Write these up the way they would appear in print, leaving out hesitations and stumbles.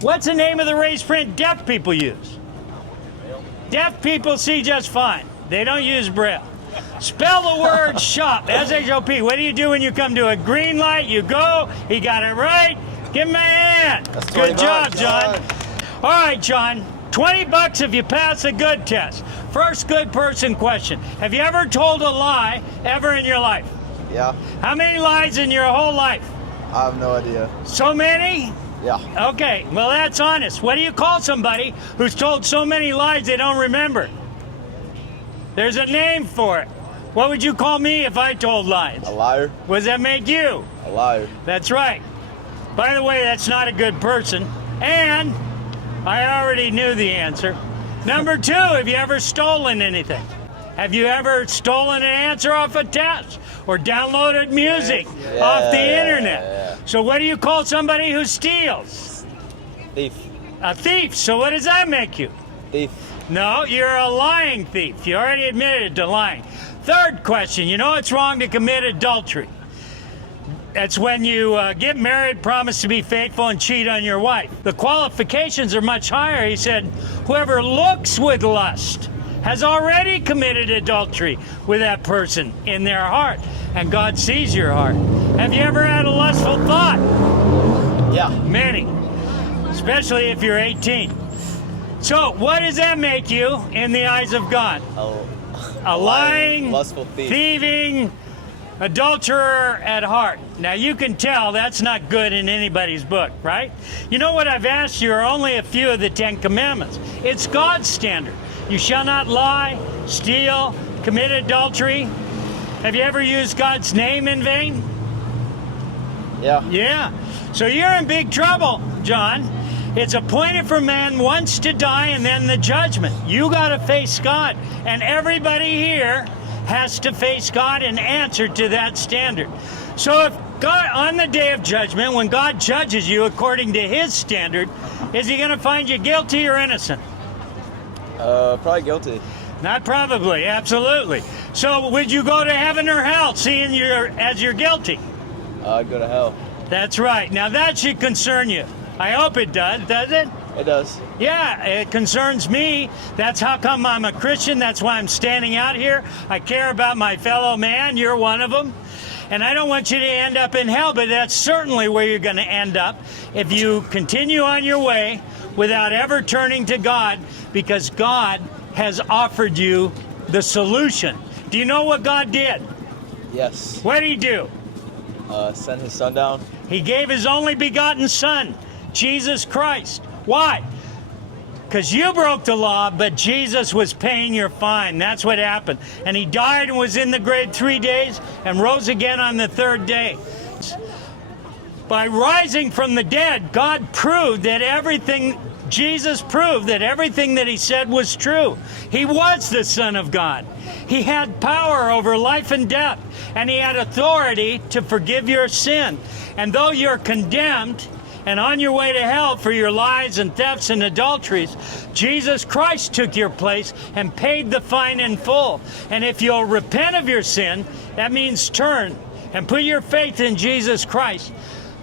What's the name of the raised print deaf people use? Deaf people see just fine. They don't use Braille. Spell the word shop, S-H-O-P. What do you do when you come to a green light? You go. He got it right. Give him a hand. Good job, John. All right, John. $20 if you pass a good test. First good person question. Have you ever told a lie ever in your life? Yeah. How many lies in your whole life? I have no idea. So many? Yeah. Okay, well, that's honest. What do you call somebody who's told so many lies they don't remember? There's a name for it. What would you call me if I told lies? A liar. What does that make you? A liar. That's right. By the way, that's not a good person. And I already knew the answer. Number 2, have you ever stolen anything? Have you ever stolen an answer off a test or downloaded music off the internet? Yeah. So what do you call somebody who steals? Thief. A thief. So what does that make you? Thief. No, you're a lying thief. You already admitted to lying. Third question. You know it's wrong to commit adultery. That's when you get married, promise to be faithful, and cheat on your wife. The qualifications are much higher. He said, whoever looks with lust has already committed adultery with that person in their heart. And God sees your heart. Have you ever had a lustful thought? Yeah. Many. Especially if you're 18. So, what does that make you in the eyes of God? A lying, lustful thief. thieving, adulterer at heart. Now, you can tell that's not good in anybody's book, right? You know what I've asked you are only a few of the 10 commandments. It's God's standard. You shall not lie, steal, commit adultery. Have you ever used God's name in vain? Yeah. Yeah. So you're in big trouble, John. It's appointed for man once to die and then the judgment. You got to face God. And everybody here has to face God and answer to that standard. So if God, on the day of judgment, when God judges you according to his standard, is he going to find you guilty or innocent? Probably guilty. Not probably, absolutely. So would you go to heaven or hell seeing you're guilty? I'd go to hell. That's right. Now that should concern you. I hope it does it? It does. Yeah, it concerns me. That's how come I'm a Christian. That's why I'm standing out here. I care about my fellow man. You're one of them. And I don't want you to end up in hell, but that's certainly where you're going to end up if you continue on your way without ever turning to God, because God has offered you the solution. Do you know what God did? Yes. What did he do? Send his son down. He gave his only begotten son, Jesus Christ. Why? Because you broke the law, but Jesus was paying your fine. That's what happened. And he died and was in the grave 3 days and rose again on the 3rd day. By rising from the dead, God proved that Jesus proved that everything that he said was true. He was the Son of God. He had power over life and death, and he had authority to forgive your sin. And though you're condemned and on your way to hell for your lies and thefts and adulteries, Jesus Christ took your place and paid the fine in full. And if you'll repent of your sin, that means turn and put your faith in Jesus Christ,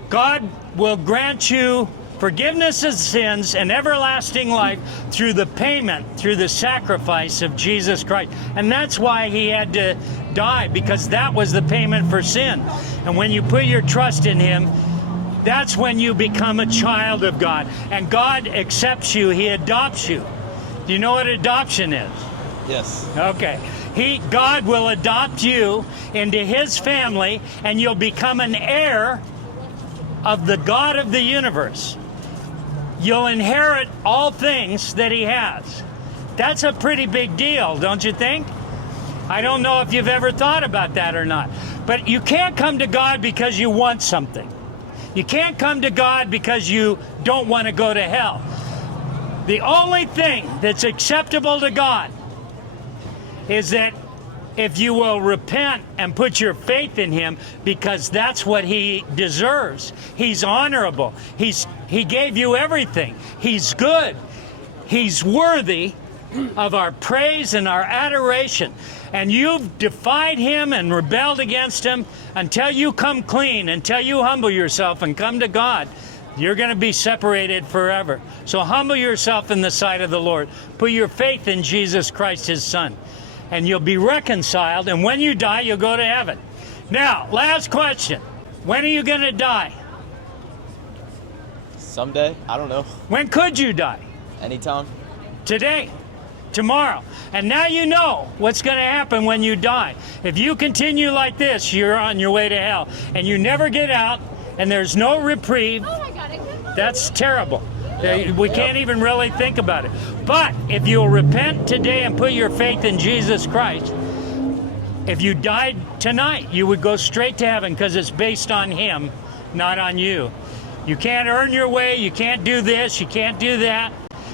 God will grant you forgiveness of sins and everlasting life through the payment, through the sacrifice of Jesus Christ. And that's why he had to die, because that was the payment for sin. And when you put your trust in him, that's when you become a child of God. And God accepts you. He adopts you. Do you know what adoption is? Yes. Okay. God will adopt you into his family, and you'll become an heir of the God of the universe. You'll inherit all things that he has. That's a pretty big deal, don't you think? I don't know if you've ever thought about that or not. But you can't come to God because you want something. You can't come to God because you don't want to go to hell. The only thing that's acceptable to God is that if you will repent and put your faith in him, because that's what he deserves. He's honorable. He gave you everything. He's good. He's worthy of our praise and our adoration. And you've defied him and rebelled against him until you come clean, until you humble yourself and come to God. You're going to be separated forever. So humble yourself in the sight of the Lord. Put your faith in Jesus Christ, his son. And you'll be reconciled. And when you die, you'll go to heaven. Now, last question. When are you going to die? Someday. I don't know. When could you die? Anytime. Today. Tomorrow. And now you know what's going to happen when you die. If you continue like this, you're on your way to hell. And you never get out. And there's no reprieve. That's terrible. We can't even really think about it. But if you'll repent today and put your faith in Jesus Christ, if you died tonight, you would go straight to heaven because it's based on him, not on you. You can't earn your way. You can't do this. You can't do that.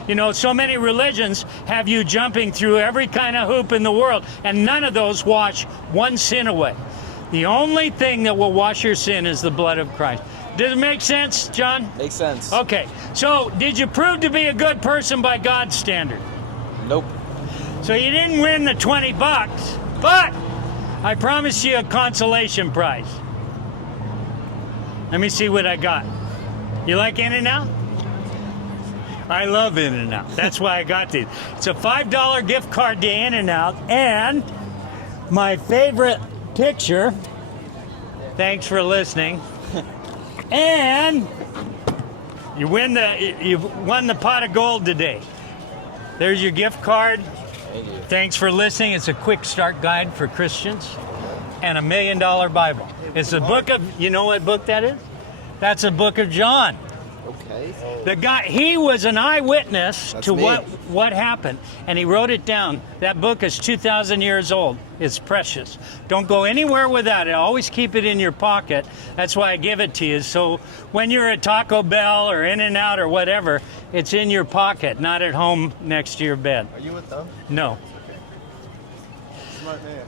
You know, so many religions have you jumping through every kind of hoop in the world, and none of those wash one sin away. The only thing that will wash your sin is the blood of Christ. Does it make sense, John? Makes sense. Okay. So, did you prove to be a good person by God's standard? Nope. So you didn't win the $20, but I promised you a consolation prize. Let me see what I got. You like In-N-Out? I love In-N-Out. That's why I got these. It's a $5 gift card to In-N-Out, and my favorite picture. Thanks for listening. And you won the pot of gold today. There's your gift card. Thank you. Thanks for listening. It's a quick start guide for Christians and a $1 Million Bible. It's a book of, you know what book that is? That's a book of John. Okay. The guy, he was an eyewitness That's to me. what happened, and he wrote it down. That book is 2,000 years old. It's precious. Don't go anywhere without it. Always keep it in your pocket. That's why I give it to you. So when you're at Taco Bell or In-N-Out or whatever, it's in your pocket, not at home next to your bed. Are you with them? No. Smart man.